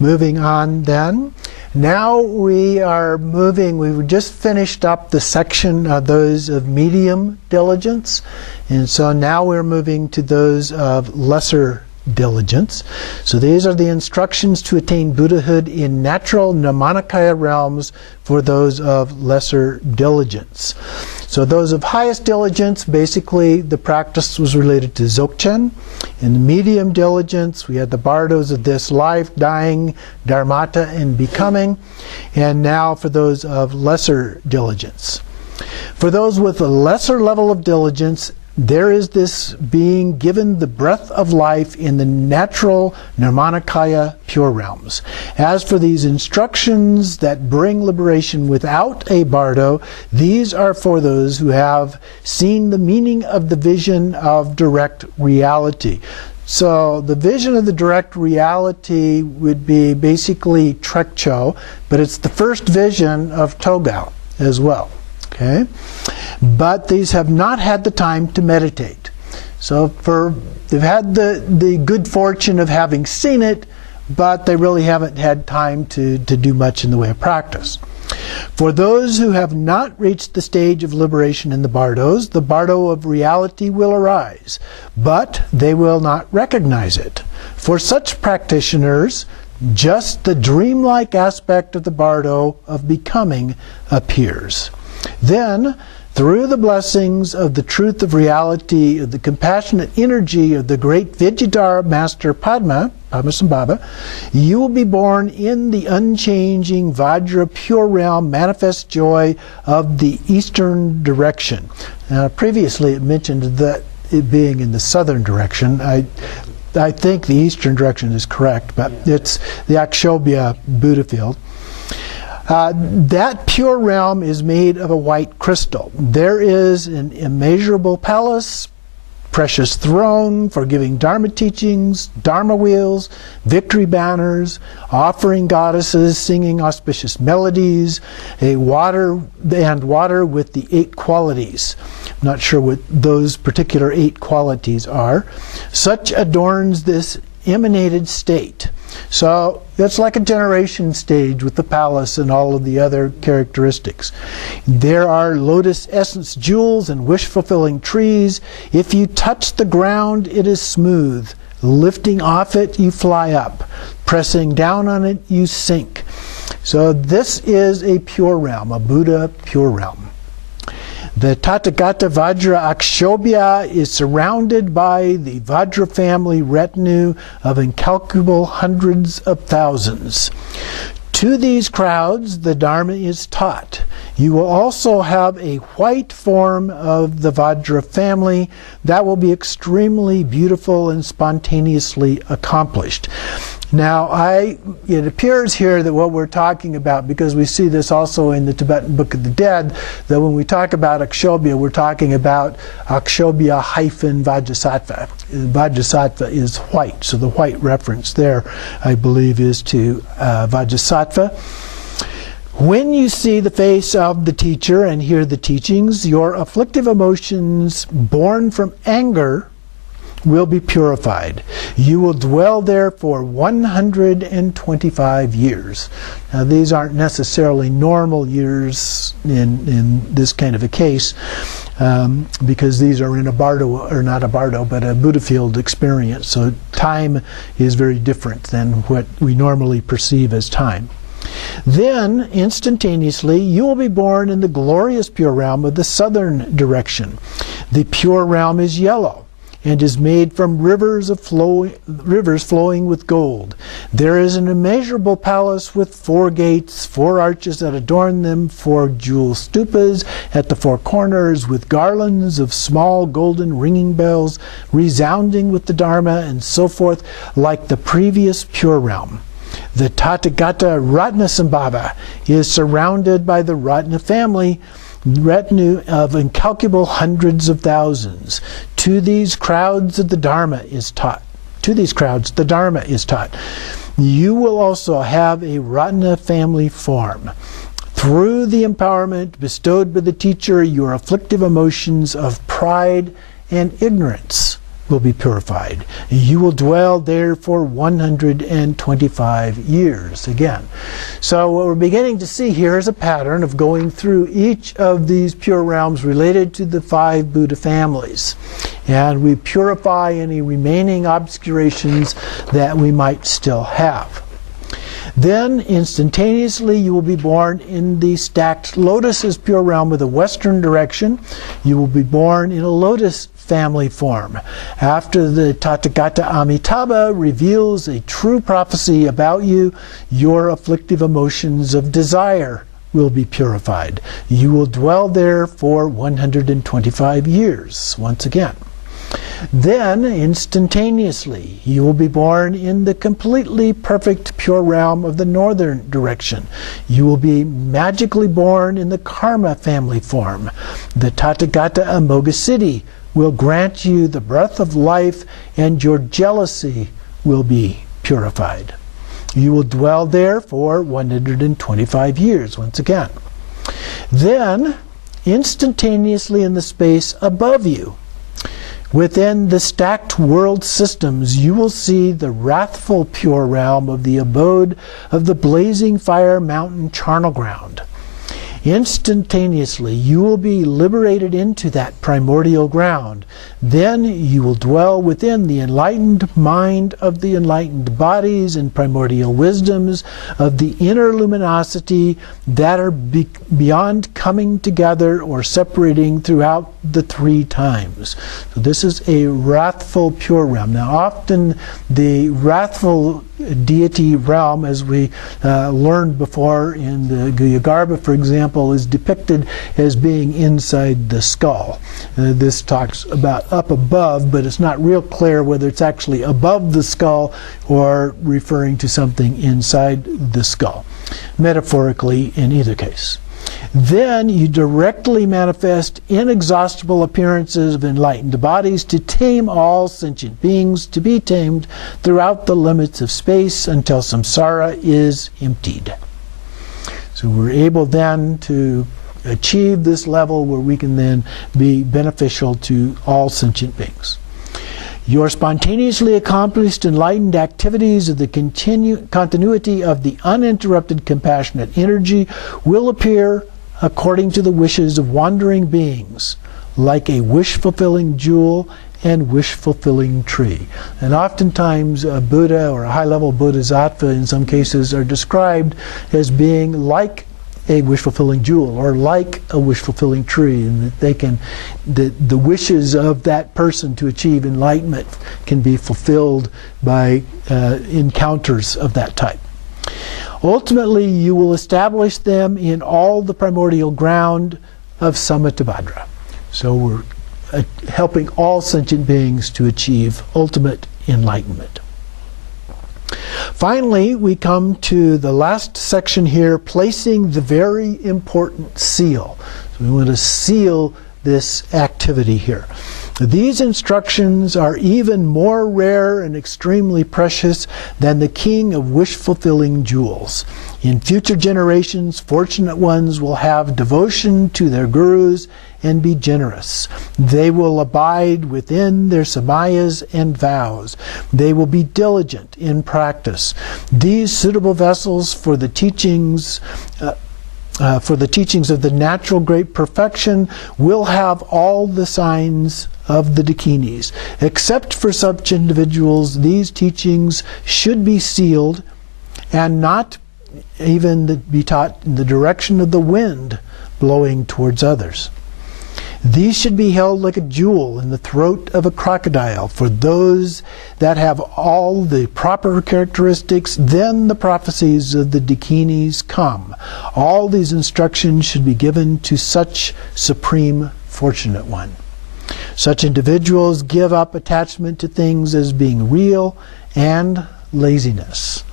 Moving on then. Now we are moving, we just finished up the section of those of medium diligence, and so now we're moving to those of lesser diligence. So these are the instructions to attain Buddhahood in natural Nirmanakaya realms for those of lesser diligence. So those of highest diligence, basically the practice was related to Dzogchen. In the medium diligence, we had the bardos of this life, dying, dharmata, and becoming. And now for those of lesser diligence. For those with a lesser level of diligence, there is this being given the breath of life in the natural Nirmanakaya pure realms. As for these instructions that bring liberation without a bardo, these are for those who have seen the meaning of the vision of direct reality. So the vision of the direct reality would be basically Trekcho, but it's the first vision of Togao as well. Okay? But these have not had the time to meditate. So they've had the good fortune of having seen it, but they really haven't had time to do much in the way of practice. For those who have not reached the stage of liberation in the bardos, the bardo of reality will arise, but they will not recognize it. For such practitioners, just the dreamlike aspect of the bardo of becoming appears. Then, through the blessings of the truth of reality, of the compassionate energy of the great Vidyadhara Master Padmasambhava, you will be born in the unchanging Vajra pure realm, manifest joy of the eastern direction. Now, previously it mentioned that it being in the southern direction. I think the eastern direction is correct, but it's the Akshobhya Buddha field. That pure realm is made of a white crystal. There is an immeasurable palace, precious throne for giving Dharma teachings, Dharma wheels, victory banners, offering goddesses, singing auspicious melodies, water with the 8 qualities. I'm not sure what those particular 8 qualities are. Such adorns this emanated state. So it's like a generation stage with the palace and all of the other characteristics. There are lotus essence jewels and wish-fulfilling trees. If you touch the ground, it is smooth. Lifting off it, you fly up. Pressing down on it, you sink. So this is a pure realm, a Buddha pure realm. The Tathagata Vajra Akshobhya is surrounded by the Vajra family retinue of incalculable hundreds of thousands. To these crowds, the Dharma is taught. You will also have a white form of the Vajra family that will be extremely beautiful and spontaneously accomplished. Now, it appears here that what we're talking about, because we see this also in the Tibetan Book of the Dead, that when we talk about Akshobhya, we're talking about Akshobhya hyphen Vajrasattva. Vajrasattva is white, so the white reference there, I believe, is to Vajrasattva. When you see the face of the teacher and hear the teachings, your afflictive emotions born from anger will be purified. You will dwell there for 125 years. Now, these aren't necessarily normal years in this kind of a case, because these are in a bardo, or not a bardo, but a Buddha field experience. So time is very different than what we normally perceive as time. Then, instantaneously, you will be born in the glorious pure realm of the southern direction. The pure realm is yellow and is made from rivers flowing with gold. There is an immeasurable palace with 4 gates, 4 arches that adorn them, 4 jewel stupas at the 4 corners, with garlands of small golden ringing bells resounding with the Dharma, and so forth, like the previous pure realm. The Tathagata Ratnasambhava is surrounded by the Ratna family retinue of incalculable hundreds of thousands. To these crowds the Dharma is taught. You will also have a Ratna family form. Through the empowerment bestowed by the teacher, your afflictive emotions of pride and ignorance will be purified. You will dwell there for 125 years again. So what we're beginning to see here is a pattern of going through each of these pure realms related to the 5 Buddha families. And we purify any remaining obscurations that we might still have. Then, instantaneously, you will be born in the stacked lotuses pure realm of the western direction. You will be born in a lotus family form. After the Tathagata Amitabha reveals a true prophecy about you, your afflictive emotions of desire will be purified. You will dwell there for 125 years, once again. Then, instantaneously, you will be born in the completely perfect pure realm of the northern direction. You will be magically born in the karma family form. The Tathagata Amoghasiddhi will grant you the breath of life, and your jealousy will be purified. You will dwell there for 125 years, once again. Then, instantaneously in the space above you, within the stacked world systems, you will see the wrathful pure realm of the abode of the blazing fire mountain charnel ground. Instantaneously, you will be liberated into that primordial ground. Then you will dwell within the enlightened mind of the enlightened bodies and primordial wisdoms of the inner luminosity that are beyond coming together or separating throughout the 3 times. So this is a wrathful pure realm. Now often the wrathful deity realm, as we learned before in the Guyagarbha, for example, is depicted as being inside the skull. This talks about up above, but it's not real clear whether it's actually above the skull or referring to something inside the skull, metaphorically in either case. Then you directly manifest inexhaustible appearances of enlightened bodies to tame all sentient beings, to be tamed throughout the limits of space until samsara is emptied. So we're able then to achieve this level where we can then be beneficial to all sentient beings. Your spontaneously accomplished enlightened activities of the continuity of the uninterrupted compassionate energy will appear according to the wishes of wandering beings, like a wish-fulfilling jewel and wish-fulfilling tree. And oftentimes a Buddha or a high-level bodhisattva in some cases are described as being like a wish-fulfilling jewel or like a wish-fulfilling tree, and that they can, the wishes of that person to achieve enlightenment can be fulfilled by encounters of that type. Ultimately, you will establish them in all the primordial ground of Samattabhadra. So we're helping all sentient beings to achieve ultimate enlightenment. Finally, we come to the last section here, placing the very important seal. So we want to seal this activity here. These instructions are even more rare and extremely precious than the king of wish-fulfilling jewels. In future generations, fortunate ones will have devotion to their gurus and be generous. They will abide within their samayas and vows. They will be diligent in practice. These suitable vessels for the teachings of the natural great perfection will have all the signs of the dakinis. Except for such individuals, these teachings should be sealed and not even be taught in the direction of the wind blowing towards others. These should be held like a jewel in the throat of a crocodile. For those that have all the proper characteristics, then the prophecies of the dakinis come. All these instructions should be given to such supreme fortunate one. Such individuals give up attachment to things as being real and laziness.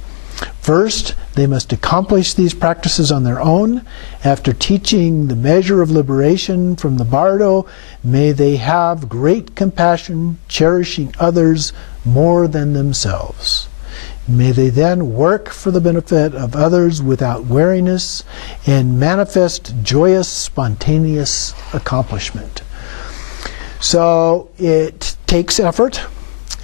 First, they must accomplish these practices on their own. After teaching the measure of liberation from the bardo, may they have great compassion, cherishing others more than themselves. May they then work for the benefit of others without weariness and manifest joyous, spontaneous accomplishment. So it takes effort,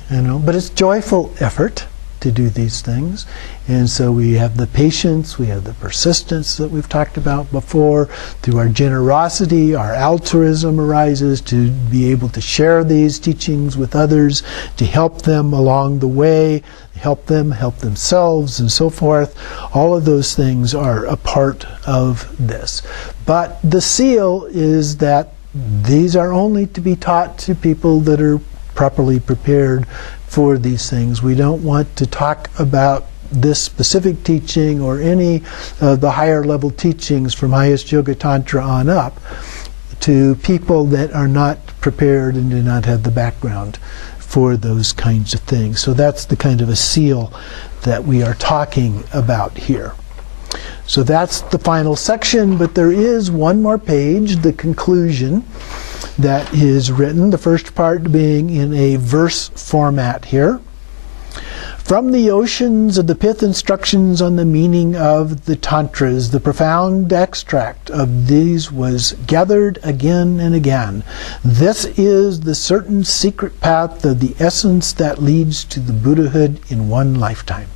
but it's joyful effort to do these things. And so we have the patience, we have the persistence that we've talked about before. Through our generosity, our altruism arises to be able to share these teachings with others, to help them along the way, help themselves, and so forth. All of those things are a part of this. But the seal is that these are only to be taught to people that are properly prepared for these things. We don't want to talk about this specific teaching or any of the higher level teachings from highest yoga tantra on up to people that are not prepared and do not have the background for those kinds of things. So that's the kind of a seal that we are talking about here. So that's the final section, but there is one more page, the conclusion, that is written, the first part being in a verse format here. From the oceans of the pith instructions on the meaning of the tantras, the profound extract of these was gathered again and again. This is the certain secret path of the essence that leads to the Buddhahood in one lifetime.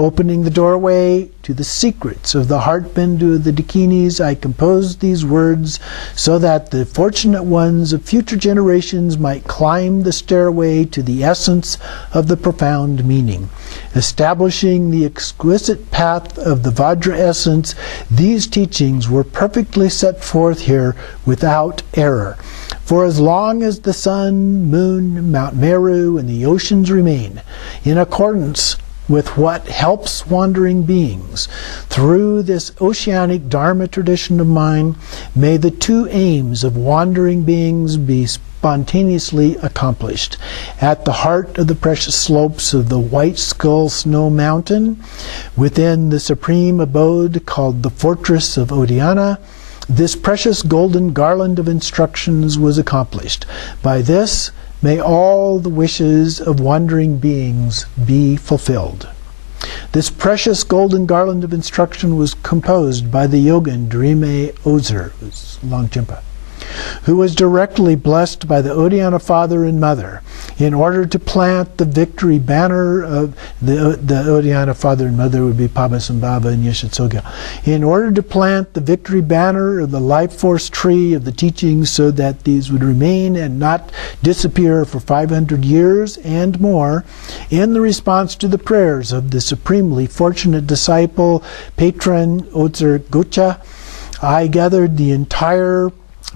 Opening the doorway to the secrets of the heart bindu of the Dakinis, I composed these words so that the fortunate ones of future generations might climb the stairway to the essence of the profound meaning. Establishing the exquisite path of the Vajra essence, these teachings were perfectly set forth here without error. For as long as the sun, moon, Mount Meru, and the oceans remain, in accordance with what helps wandering beings. Through this oceanic Dharma tradition of mine, may the two aims of wandering beings be spontaneously accomplished. At the heart of the precious slopes of the White Skull Snow Mountain, within the supreme abode called the Fortress of Odiana, this precious golden garland of instructions was accomplished. By this, may all the wishes of wandering beings be fulfilled. This precious golden garland of instruction was composed by the yogin Dorime Ozer, Longchenpa, who was directly blessed by the Odiana father and mother in order to plant the victory banner of the Odiana father and mother would be Pabasambhava and Yeshitsoga. In order to plant the victory banner of the life force tree of the teachings so that these would remain and not disappear for 500 years and more, in the response to the prayers of the supremely fortunate disciple, patron Ozer Gocha, I gathered the entire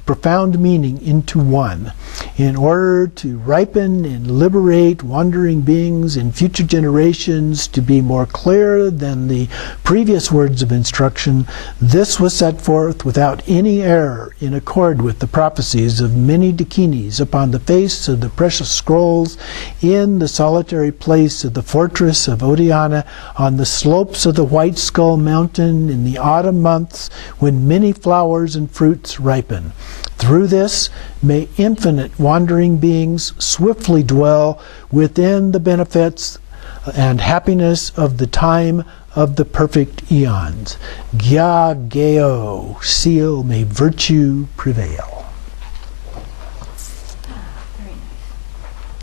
profound meaning into one in order to ripen and liberate wandering beings in future generations to be more clear than the previous words of instruction. This was set forth without any error in accord with the prophecies of many Dakinis upon the face of the precious scrolls in the solitary place of the fortress of Odiana on the slopes of the White Skull Mountain in the autumn months when many flowers and fruits ripen. Through this, may infinite wandering beings swiftly dwell within the benefits and happiness of the time of the perfect eons. Gya Geo, seal, may virtue prevail.